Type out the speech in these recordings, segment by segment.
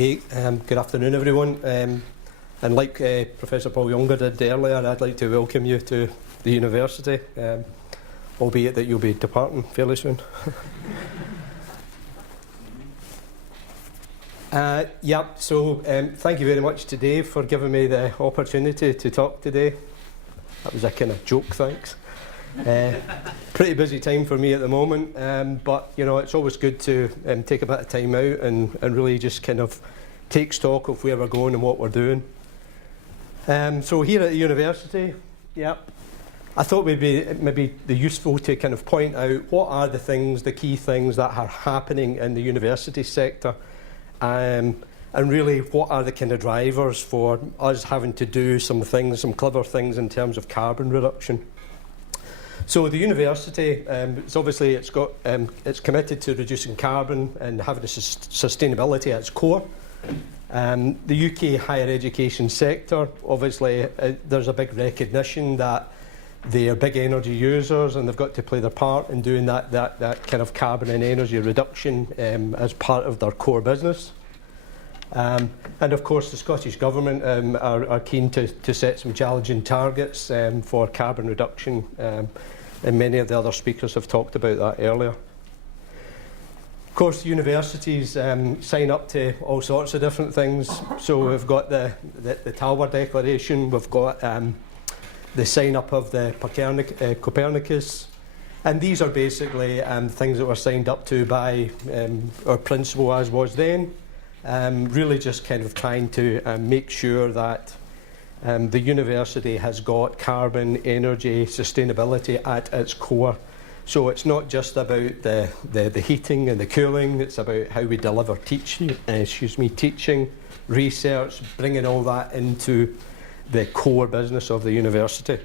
Okay, good afternoon everyone, and like Professor Paul Younger did earlier, I'd like to welcome you to the university, albeit that you'll be departing fairly soon. So thank you very much today for giving me the opportunity to talk today. That was a kind of joke, thanks. Pretty busy time for me at the moment, but you know, it's always good to take a bit of time out and really just kind of take stock of where we're going and what we're doing. So here at the university, I thought it would be useful to kind of point out what are the things, the key things that are happening in the university sector, and really what are the kind of drivers for us having to do some things, some clever things in terms of carbon reduction. So the university, it's committed to reducing carbon and having sustainability at its core. The UK higher education sector, obviously, there's a big recognition that they are big energy users and they've got to play their part in doing that kind of carbon and energy reduction as part of their core business. And of course the Scottish Government are keen to set some challenging targets for carbon reduction, and many of the other speakers have talked about that earlier. Of course, universities sign up to all sorts of different things. So we've got the Tower Declaration, we've got the sign up of the Copernicus, and these are basically things that were signed up to by our principal as was then, really just kind of trying to make sure that the university has got carbon, energy, sustainability at its core. So it's not just about the heating and the cooling, it's about how we deliver teaching, research, bringing all that into the core business of the university.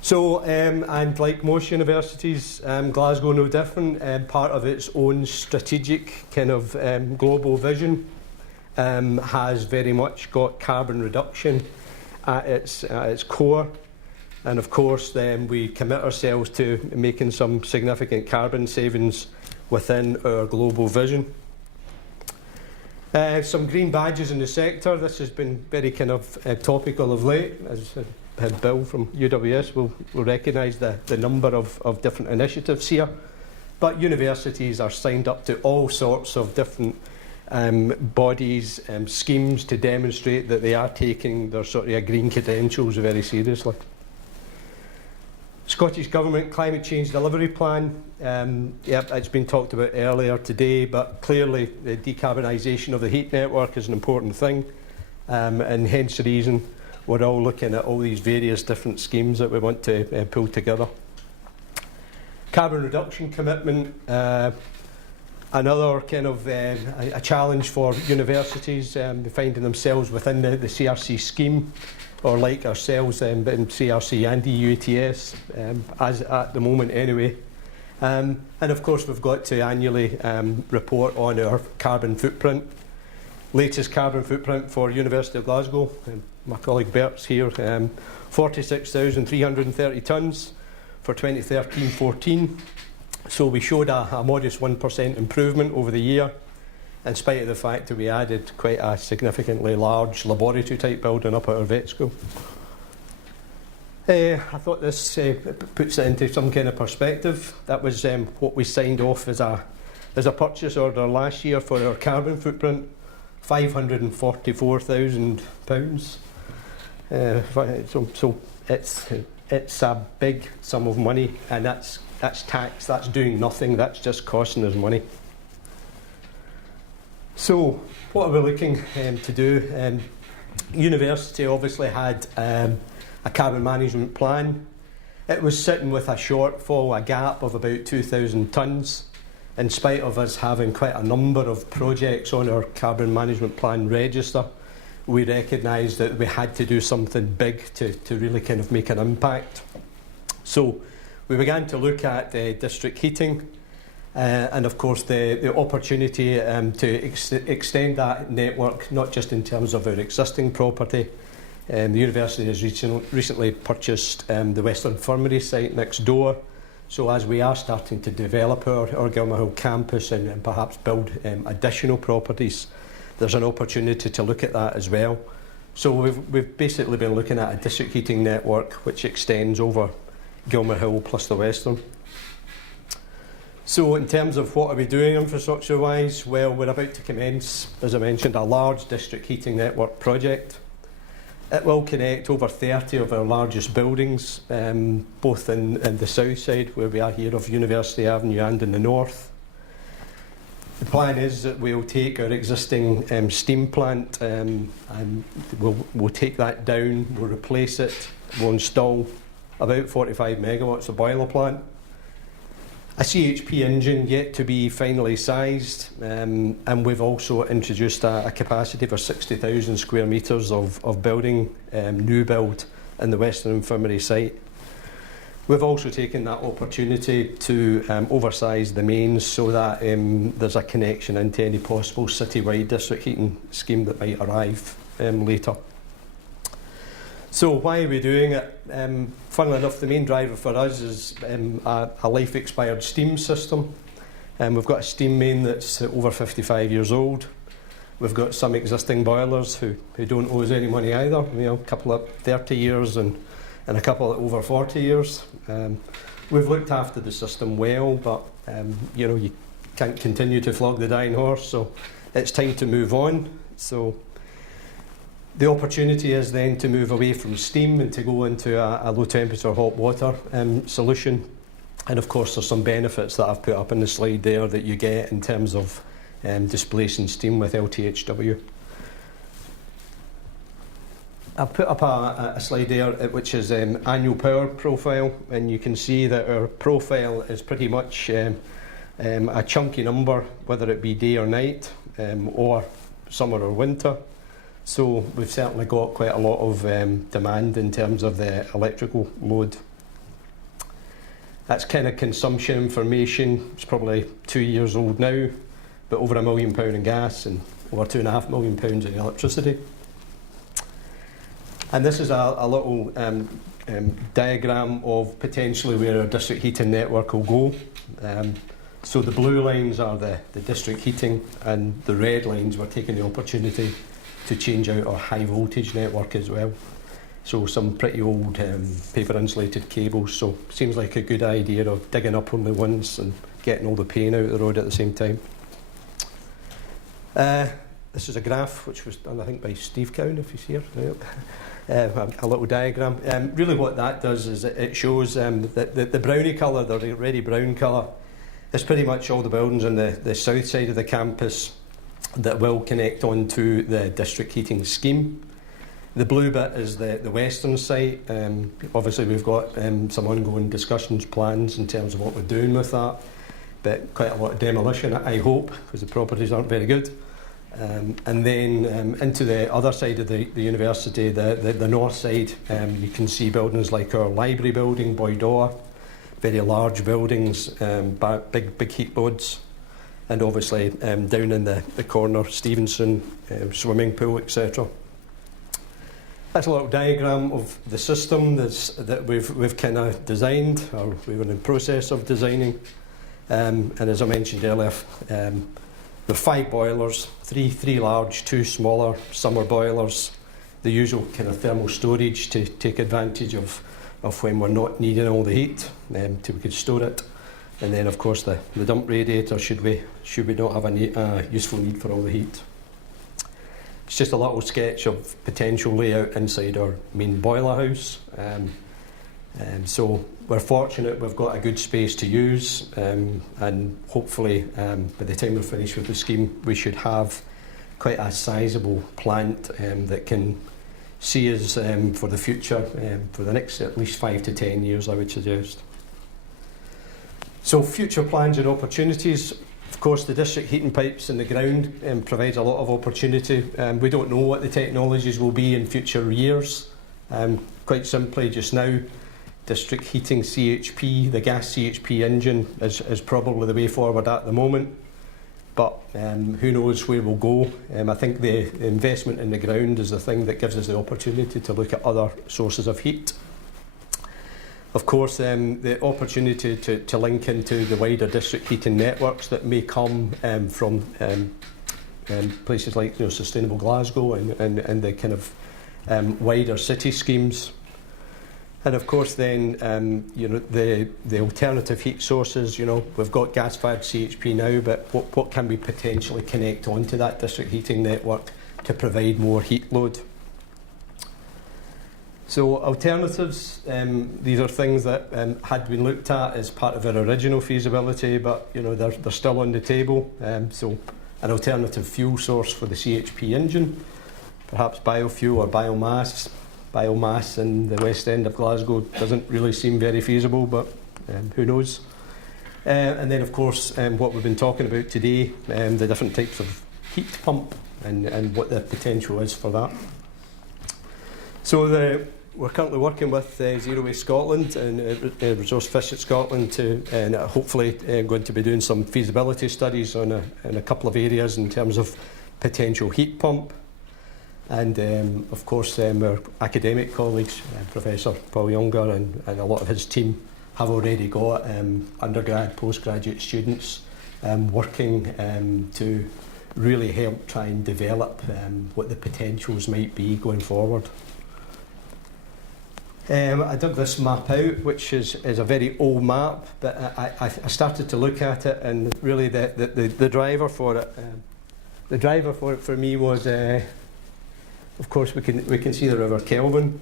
So, and like most universities, Glasgow no different, part of its own strategic kind of global vision has very much got carbon reduction at its core. And of course, then we commit ourselves to making some significant carbon savings within our global vision. Some green badges in the sector. This has been very kind of topical of late. As Bill from UWS will recognise the number of different initiatives here. But universities are signed up to all sorts of different bodies, schemes to demonstrate that they are taking their sort of green credentials very seriously. Scottish Government Climate Change Delivery Plan, it's been talked about earlier today, but clearly the decarbonisation of the heat network is an important thing, and hence the reason we're all looking at all these various different schemes that we want to pull together. Carbon reduction commitment, another kind of a challenge for universities finding themselves within the CRC scheme, or like ourselves in CRC and EU ETS, as at the moment anyway. And of course we've got to annually report on our carbon footprint. Latest carbon footprint for University of Glasgow, my colleague Bert's here, 46,330 tonnes for 2013-14. So we showed a modest 1% improvement over the year, in spite of the fact that we added quite a significantly large laboratory type building up at our vet school. I thought this puts it into some kind of perspective. That was what we signed off as a purchase order last year for our carbon footprint, £544,000. So it's a big sum of money, and that's tax, that's doing nothing, that's just costing us money. So what are we looking to do? University obviously had a carbon management plan. It was sitting with a shortfall, a gap of about 2,000 tonnes, in spite of us having quite a number of projects on our carbon management plan register. We recognised that we had to do something big to really kind of make an impact. So we began to look at district heating, and of course the opportunity to extend that network, not just in terms of our existing property. The university has recently purchased the Western Infirmary site next door So as we are starting to develop our Gilmer Hill campus and perhaps build additional properties, there's an opportunity to look at that as well. So we've basically been looking at a district heating network which extends over Gilmer Hill plus the Western. So in terms of what are we doing infrastructure-wise, well, we're about to commence, as I mentioned, a large district heating network project. It will connect over 30 of our largest buildings, both in the south side, where we are here, of University Avenue, and in the north. The plan is that we'll take our existing steam plant and we'll take that down, we'll replace it, we'll install about 45 megawatts of boiler plant. A CHP engine yet to be finally sized, and we've also introduced a capacity for 60,000 square metres of building, new build in the Western Infirmary site. We've also taken that opportunity to oversize the mains so that there's a connection into any possible citywide district heating scheme that might arrive later. So why are we doing it? Funnily enough, the main driver for us is a life expired steam system. We've got a steam main that's over 55 years old. We've got some existing boilers who don't owe us any money either, a couple of 30 years and a couple of over 40 years. We've looked after the system well, but you can't continue to flog the dying horse, so it's time to move on. So the opportunity is then to move away from steam and to go into a low temperature hot water solution. And of course there's some benefits that I've put up in the slide there that you get in terms of displacing steam with LTHW. I've put up a slide there which is annual power profile, and you can see that our profile is pretty much a chunky number, whether it be day or night, or summer or winter. So we've certainly got quite a lot of demand in terms of the electrical load. That's kind of consumption information. It's probably 2 years old now, but over £1 million in gas and over £2.5 million in electricity. And this is a little diagram of potentially where our district heating network will go. So the blue lines are the district heating, and the red lines we're taking the opportunity to change out our high voltage network as well. So some pretty old paper insulated cables, so seems like a good idea of digging up only once and getting all the pain out of the road at the same time. This is a graph which was done, I think, by Steve Cowan, if he's here. A little diagram. Really what that does is it shows that the brownie colour, the reddy brown colour, is pretty much all the buildings on the south side of the campus that will connect onto the district heating scheme. The blue bit is the western site. Obviously we've got some ongoing discussions, plans in terms of what we're doing with that, but quite a lot of demolition, I hope, because the properties aren't very good. And then into the other side of the university, the north side, you can see buildings like our library building, Boydoa, very large buildings, big heat loads. And obviously down in the corner, Stevenson, swimming pool, etc. That's a little diagram of the system that we've kind of designed, or we were in the process of designing. And as I mentioned earlier, there are 5 boilers, three large, 2 smaller summer boilers, the usual kind of thermal storage to take advantage of when we're not needing all the heat, till we can store it. And then, of course, the dump radiator should we not have a useful need for all the heat. It's just a little sketch of potential layout inside our main boiler house. So we're fortunate we've got a good space to use, and hopefully by the time we're finished with the scheme, we should have quite a sizable plant that can see us for the future, for the next at least 5 to 10 years, I would suggest. So future plans and opportunities. Of course, the district heating pipes in the ground provides a lot of opportunity. We don't know what the technologies will be in future years. Quite simply, just now, district heating CHP, the gas CHP engine, is probably the way forward at the moment. But who knows where we'll go. I think the investment in the ground is the thing that gives us the opportunity to look at other sources of heat. Of course, the opportunity to link into the wider district heating networks that may come from places like Sustainable Glasgow and the kind of wider city schemes. And of course then, the alternative heat sources, we've got gas-fired CHP now, but what can we potentially connect onto that district heating network to provide more heat load? So alternatives, these are things that had been looked at as part of our original feasibility, but they're still on the table. So an alternative fuel source for the CHP engine, perhaps biofuel or biomass. Biomass in the west end of Glasgow doesn't really seem very feasible, but who knows. And then of course what we've been talking about today, the different types of heat pump and what the potential is for that. So we're currently working with Zero Waste Scotland and Resource Efficient Scotland and hopefully going to be doing some feasibility studies in a couple of areas in terms of potential heat pump. And of course our academic colleagues, Professor Paul Younger and a lot of his team have already got undergrad, postgraduate students working to really help try and develop what the potentials might be going forward. I dug this map out, which is a very old map, but I started to look at it, and really the driver for it, for me was, of course, we can see the River Kelvin.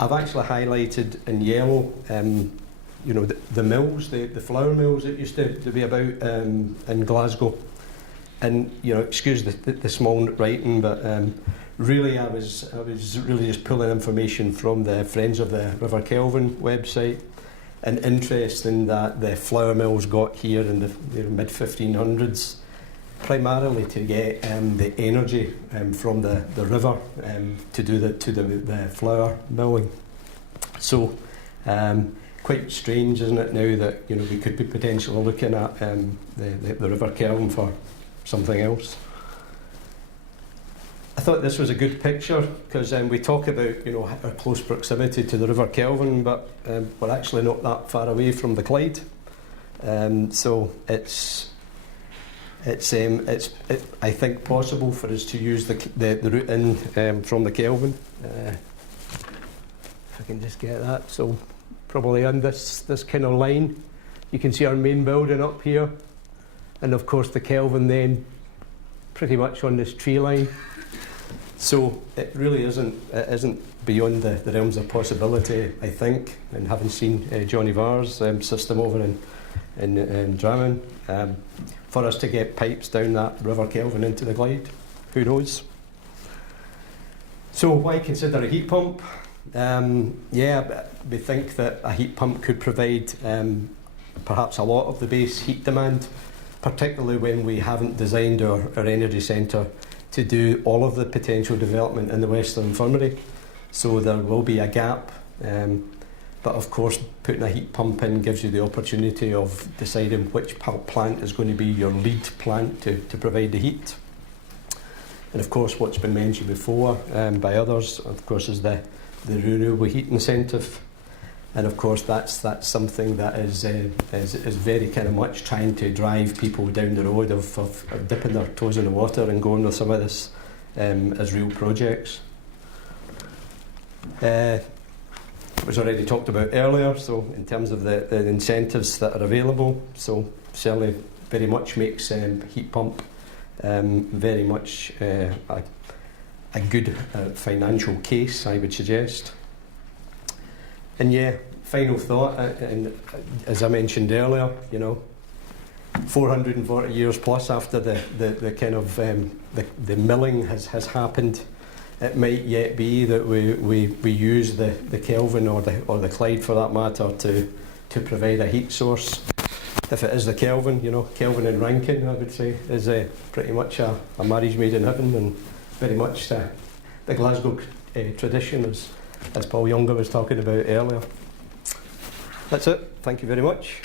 I've actually highlighted in yellow, the mills, the flour mills that used to be about in Glasgow, and excuse the small writing, but. Really, I was really just pulling information from the Friends of the River Kelvin website, and interesting that the flour mills got here in the mid 1500s, primarily to get the energy from the river to do the flour milling. So, quite strange, isn't it, now that we could be potentially looking at the River Kelvin for something else. I thought this was a good picture because we talk about our close proximity to the River Kelvin, but we're actually not that far away from the Clyde. So it's I think possible for us to use the route in from the Kelvin. If I can just get that, so probably on this kind of line, you can see our main building up here, and of course the Kelvin then pretty much on this tree line. So it really isn't beyond the realms of possibility, I think, and having seen Johnny Varr's system over in Drammen, for us to get pipes down that River Kelvin into the Clyde. Who knows? So why consider a heat pump? We think that a heat pump could provide perhaps a lot of the base heat demand, particularly when we haven't designed our energy centre to do all of the potential development in the Western Infirmary. So there will be a gap, but of course putting a heat pump in gives you the opportunity of deciding which plant is going to be your lead plant to provide the heat. And of course what's been mentioned before by others, of course, is the renewable heat incentive. And of course that's something that is very kind of much trying to drive people down the road of dipping their toes in the water and going with some of this as real projects. It was already talked about earlier, so in terms of the incentives that are available, so certainly very much makes heat pump very much a good financial case, I would suggest. And final thought, and as I mentioned earlier, 440 years plus after the kind of the milling has happened, it might yet be that we use the Kelvin or the Clyde for that matter to provide a heat source. If it is the Kelvin, Kelvin and Rankin, I would say, is pretty much a marriage made in heaven, and very much the Glasgow tradition, as Paul Younger was talking about earlier. That's it. Thank you very much.